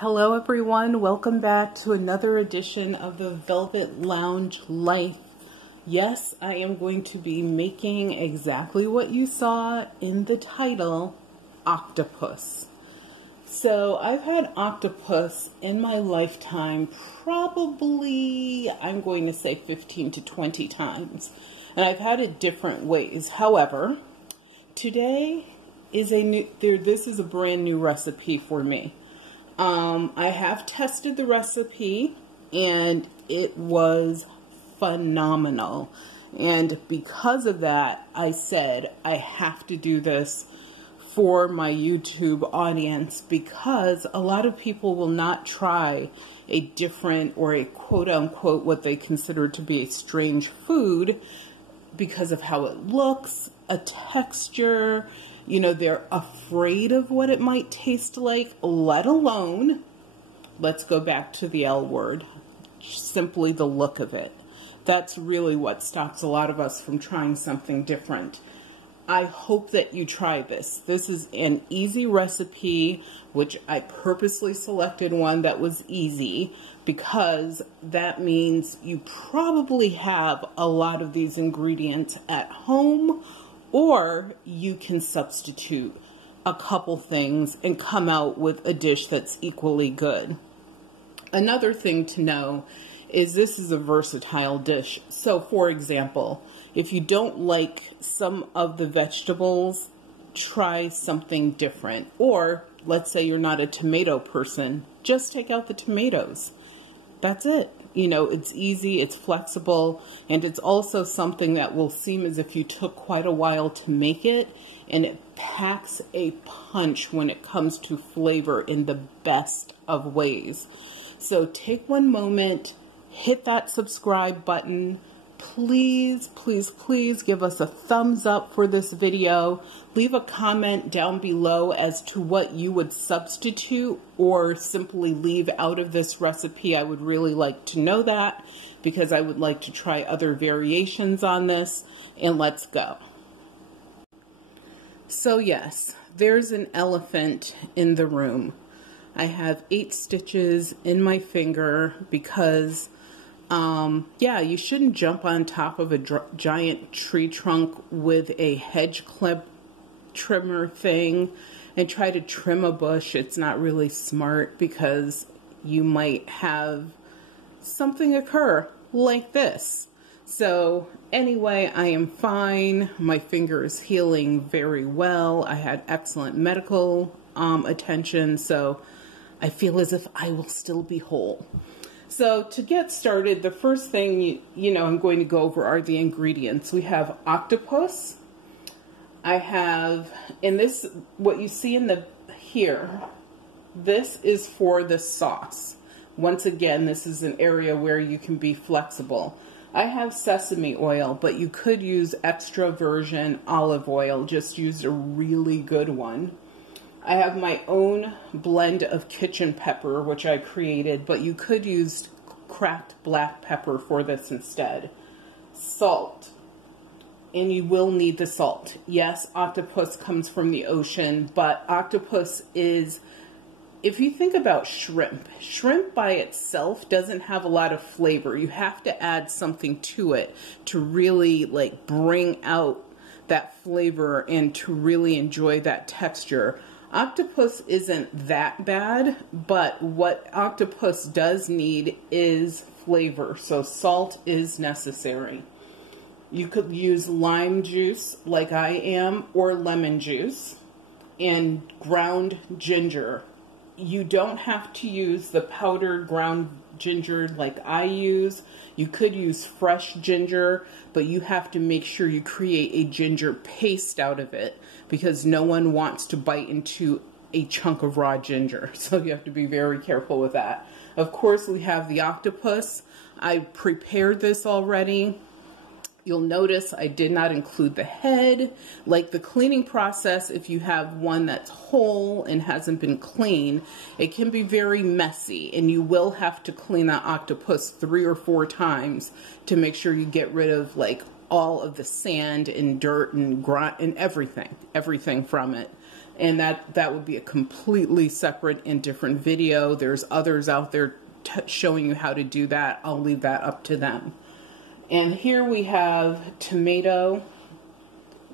Hello everyone, welcome back to another edition of the Velvet Lounge Life. Yes, I am going to be making exactly what you saw in the title, Octopus. So I've had octopus in my lifetime probably, I'm going to say 15 to 20 times. And I've had it different ways. However, today is this is a brand new recipe for me. I have tested the recipe and it was phenomenal. And because of that, I said I have to do this for my YouTube audience because a lot of people will not try a different or a quote unquote what they consider to be a strange food because of how it looks, a texture. You know, they're afraid of what it might taste like, let alone, let's go back to the L word, simply the look of it. That's really what stops a lot of us from trying something different. I hope that you try this. This is an easy recipe, which I purposely selected one that was easy because that means you probably have a lot of these ingredients at home, or you can substitute a couple things and come out with a dish that's equally good. Another thing to know is this is a versatile dish. So for example, if you don't like some of the vegetables, try something different. Or let's say you're not a tomato person, just take out the tomatoes. That's it. You know, it's easy, it's flexible, and it's also something that will seem as if you took quite a while to make it, and it packs a punch when it comes to flavor in the best of ways. So take one moment, hit that subscribe button. Please, please, please give us a thumbs up for this video. Leave a comment down below as to what you would substitute or simply leave out of this recipe. I would really like to know that because I would like to try other variations on this. And let's go. So yes, there's an elephant in the room. I have 8 stitches in my finger because yeah, you shouldn't jump on top of a giant tree trunk with a hedge clip trimmer thing and try to trim a bush. It's not really smart because you might have something occur like this. So anyway, I am fine. My finger is healing very well. I had excellent medical attention, so I feel as if I will still be whole. So to get started, the first thing I'm going to go over are the ingredients. We have octopus. I have, and this, what you see in here, this is for the sauce. Once again, this is an area where you can be flexible. I have sesame oil, but you could use extra virgin olive oil. Just use a really good one. I have my own blend of kitchen pepper, which I created, but you could use cracked black pepper for this instead. Salt, and you will need the salt. Yes, octopus comes from the ocean, but octopus is, if you think about shrimp by itself doesn't have a lot of flavor. You have to add something to it to really like bring out that flavor and to really enjoy that texture. Octopus isn't that bad, but what octopus does need is flavor, so salt is necessary. You could use lime juice like I am, or lemon juice, and ground ginger. You don't have to use the powdered ground ginger like I use. You could use fresh ginger, but you have to make sure you create a ginger paste out of it because no one wants to bite into a chunk of raw ginger. So you have to be very careful with that. Of course, we have the octopus. I prepared this already. You'll notice I did not include the head. Like the cleaning process, if you have one that's whole and hasn't been cleaned, it can be very messy, and you will have to clean that octopus 3 or 4 times to make sure you get rid of like all of the sand and dirt and grunt and everything from it. And that would be a completely separate and different video. There's others out there showing you how to do that. I'll leave that up to them. And here we have tomato.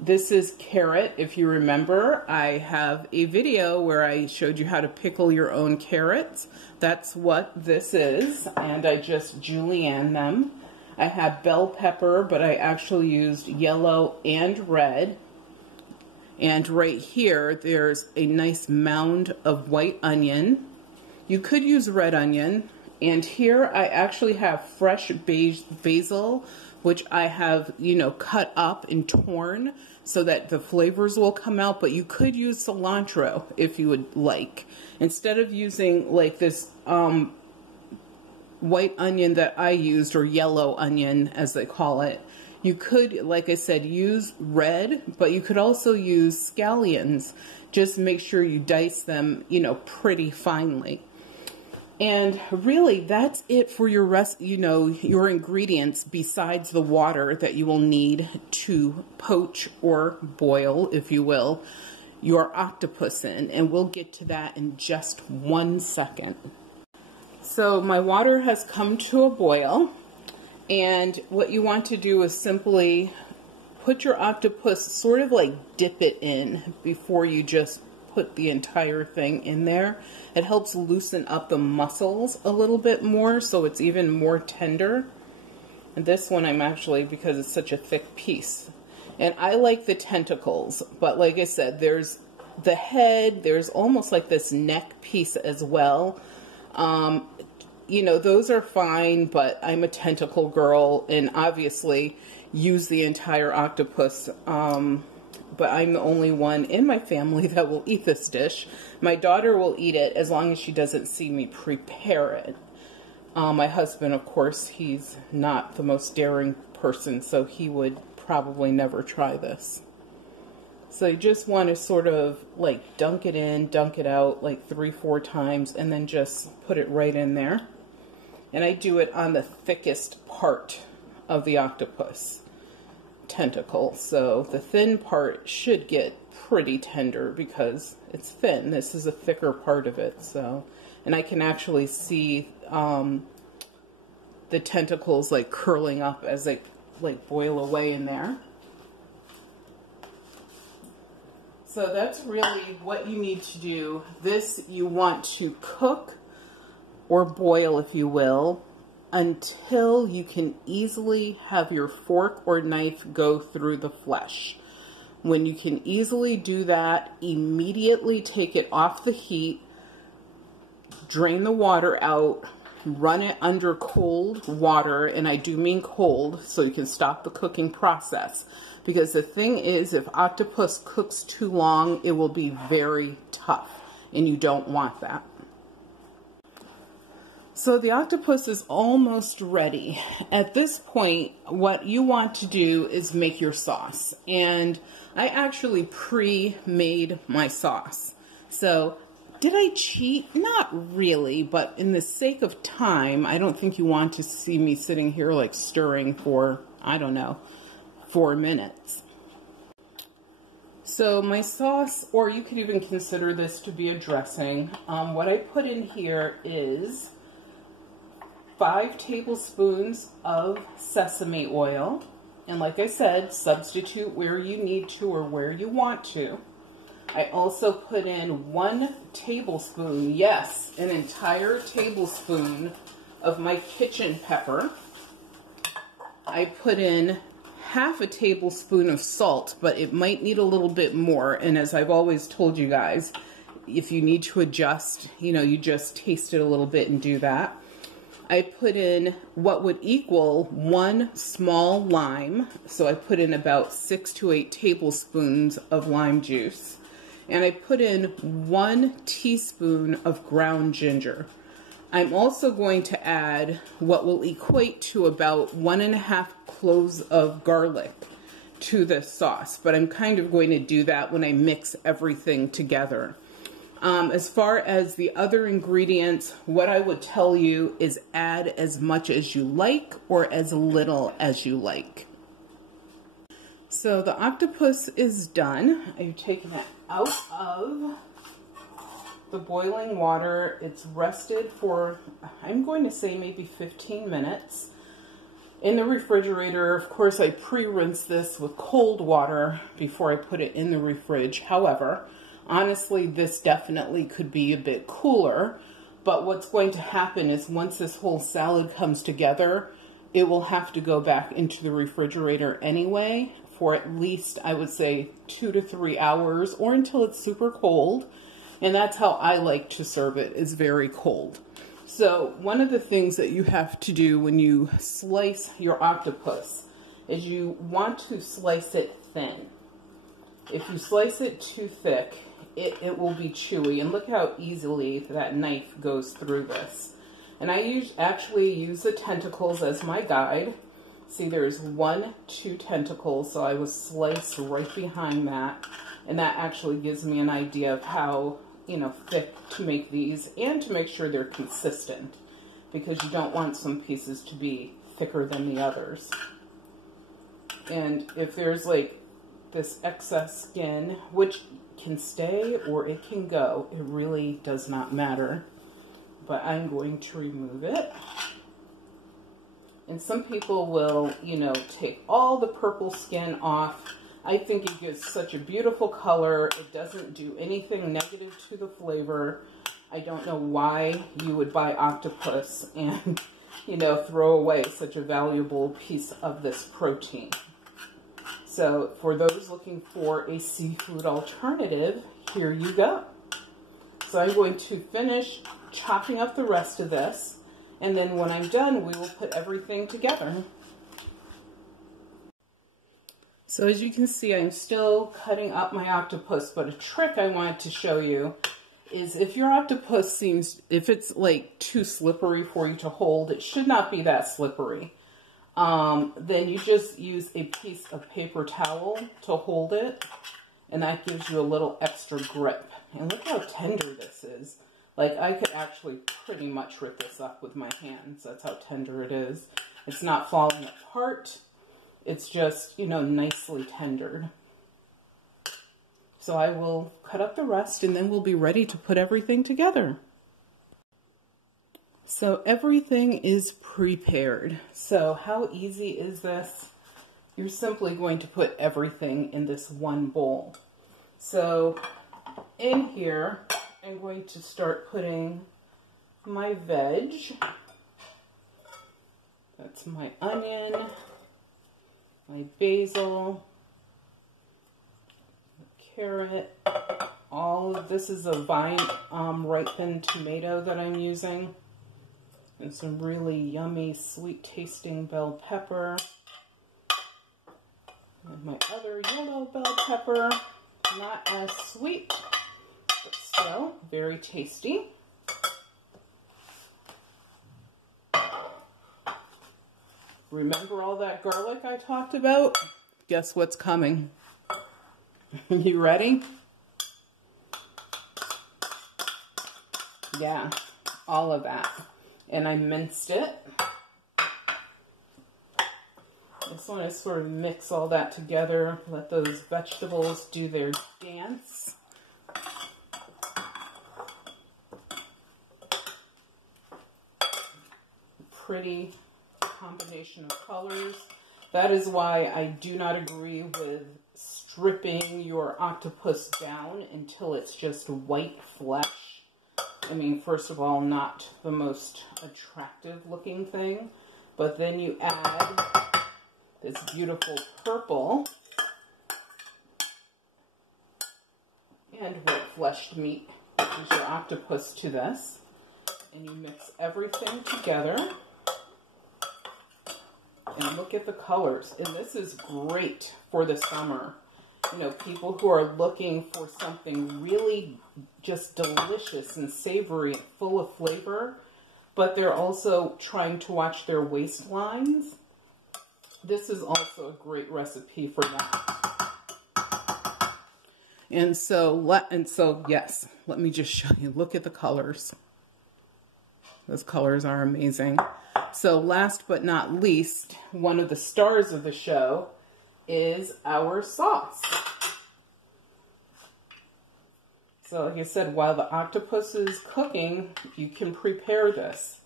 This is carrot. If you remember, I have a video where I showed you how to pickle your own carrots. That's what this is, and I just julienne them. I have bell pepper, but I actually used yellow and red. And right here, there's a nice mound of white onion. You could use red onion. And here I actually have fresh basil, which I have, you know, cut up and torn so that the flavors will come out. But you could use cilantro if you would like. Instead of using like this white onion that I used, or yellow onion as they call it, you could, like I said, use red, but you could also use scallions. Just make sure you dice them, you know, pretty finely. And really, that's it for your your ingredients besides the water that you will need to poach or boil, if you will, your octopus in. And we'll get to that in just 1 second. So my water has come to a boil. And what you want to do is simply put your octopus, sort of like dip it in before you just put the entire thing in there. It helps loosen up the muscles a little bit more, so it's even more tender. And this one I'm actually, because it's such a thick piece. And I like the tentacles, but like I said, there's the head, there's almost like this neck piece as well. You know, those are fine, but I'm a tentacle girl and obviously use the entire octopus. But I'm the only one in my family that will eat this dish. My daughter will eat it as long as she doesn't see me prepare it. My husband, of course, he's not the most daring person, so he would probably never try this. So you just want to sort of like dunk it in, dunk it out like 3-4 times, and then just put it right in there. And I do it on the thickest part of the octopus tentacle. So the thin part should get pretty tender because it's thin. This is a thicker part of it. So, and I can actually see the tentacles like curling up as they like boil away in there. So that's really what you need to do. This you want to cook or boil, if you will, until you can easily have your fork or knife go through the flesh. When you can easily do that, immediately take it off the heat, drain the water out, run it under cold water, and I do mean cold, so you can stop the cooking process. Because the thing is, if octopus cooks too long, it will be very tough, and you don't want that. So the octopus is almost ready. At this point, what you want to do is make your sauce. And I actually pre-made my sauce. So did I cheat? Not really, but in the sake of time, I don't think you want to see me sitting here like stirring for, I don't know, 4 minutes. So my sauce, or you could even consider this to be a dressing, what I put in here is 5 tablespoons of sesame oil. And like I said, substitute where you need to or where you want to. I also put in 1 tablespoon, yes, an entire tablespoon of my kitchen pepper. I put in half a tablespoon of salt, but it might need a little bit more. And as I've always told you guys, if you need to adjust, you know, you just taste it a little bit and do that. I put in what would equal 1 small lime. So I put in about 6 to 8 tablespoons of lime juice. And I put in 1 teaspoon of ground ginger. I'm also going to add what will equate to about 1.5 cloves of garlic to this sauce. But I'm kind of going to do that when I mix everything together. As far as the other ingredients, what I would tell you is add as much as you like or as little as you like. So the octopus is done. I've taken it out of the boiling water. It's rested for, I'm going to say maybe 15 minutes in the refrigerator. Of course, I pre-rinse this with cold water before I put it in the fridge. However, honestly, this definitely could be a bit cooler. But what's going to happen is once this whole salad comes together, it will have to go back into the refrigerator anyway for at least, I would say, 2 to 3 hours, or until it's super cold. And that's how I like to serve it, is very cold. So one of the things that you have to do when you slice your octopus is you want to slice it thin. If you slice it too thick, it will be chewy. And look how easily that knife goes through this. And I actually use the tentacles as my guide. See, there's 2 tentacles, so I will slice right behind that. And that actually gives me an idea of how, you know, thick to make these, and to make sure they're consistent, because you don't want some pieces to be thicker than the others. And if there's like this excess skin, which can stay or it can go, it really does not matter. But I'm going to remove it. And some people will, you know, take all the purple skin off. I think it gives such a beautiful color. It doesn't do anything negative to the flavor. I don't know why you would buy octopus and, you know, throw away such a valuable piece of this protein. So for those looking for a seafood alternative, here you go. So I'm going to finish chopping up the rest of this, and then when I'm done, we will put everything together. So as you can see, I'm still cutting up my octopus, but a trick I wanted to show you is if your octopus if it's like too slippery for you to hold, it should not be that slippery. Then you just use a piece of paper towel to hold it, and that gives you a little extra grip. And look how tender this is. Like, I could actually pretty much rip this up with my hands. That's how tender it is. It's not falling apart. It's just, you know, nicely tendered. So I will cut up the rest, and then we'll be ready to put everything together. So everything is prepared. So how easy is this? You're simply going to put everything in this one bowl. So in here, I'm going to start putting my veg. That's my onion, my basil, carrot. All of this is a vine ripened tomato that I'm using. And some really yummy, sweet tasting bell pepper. And my other yellow bell pepper. Not as sweet, but still very tasty. Remember all that garlic I talked about? Guess what's coming? You ready? Yeah, all of that. And I minced it. I just want to sort of mix all that together, let those vegetables do their dance. Pretty combination of colors. That is why I do not agree with stripping your octopus down until it's just white flesh. I mean, first of all, not the most attractive looking thing, but then you add this beautiful purple and white fleshed meat, which is your octopus, to this, and you mix everything together. And look at the colors. And this is great for the summer. You know, people who are looking for something really just delicious and savory and full of flavor, but they're also trying to watch their waistlines. This is also a great recipe for that. And so yes, let me just show you. Look at the colors. Those colors are amazing. So last but not least, one of the stars of the show is our sauce. So like I said, while the octopus is cooking, you can prepare this.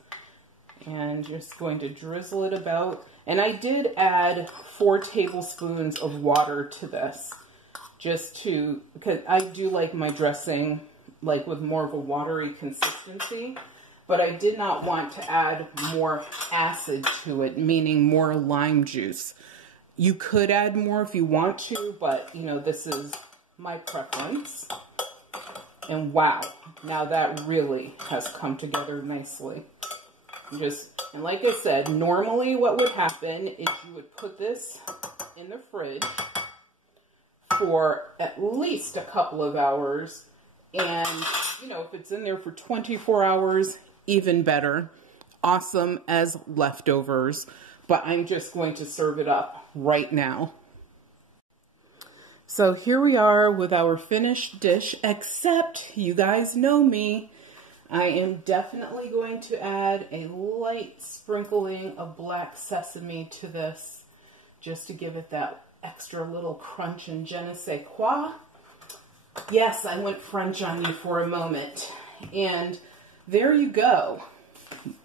And just going to drizzle it about. And I did add 4 tablespoons of water to this, just to, because I do like my dressing like with more of a watery consistency, but I did not want to add more acid to it, meaning more lime juice. You could add more if you want to, but you know, this is my preference. And wow, now that really has come together nicely. And like I said, normally what would happen is you would put this in the fridge for at least a couple of hours. And, you know, if it's in there for 24 hours, even better. Awesome as leftovers. But I'm just going to serve it up right now. So here we are with our finished dish, except you guys know me. I am definitely going to add a light sprinkling of black sesame to this, just to give it that extra little crunch and je ne sais quoi. Yes, I went French on you for a moment. And there you go.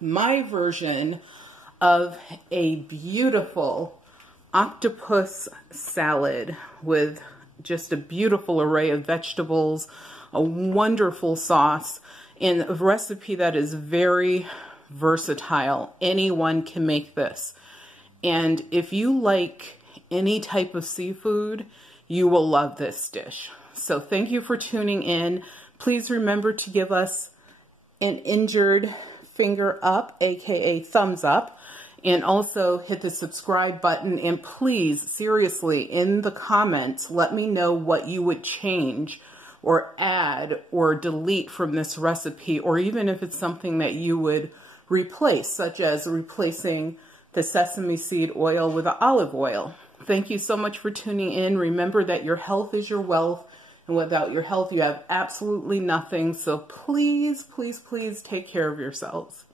My version of a beautiful octopus salad with just a beautiful array of vegetables, a wonderful sauce, and a recipe that is very versatile. Anyone can make this. And if you like any type of seafood, you will love this dish. So thank you for tuning in. Please remember to give us an injured finger up, aka thumbs up, and also hit the subscribe button. And please, seriously, in the comments, let me know what you would change or add or delete from this recipe, or even if it's something that you would replace, such as replacing the sesame seed oil with the olive oil. Thank you so much for tuning in. Remember that your health is your wealth, and without your health, you have absolutely nothing. So please, please, please take care of yourselves.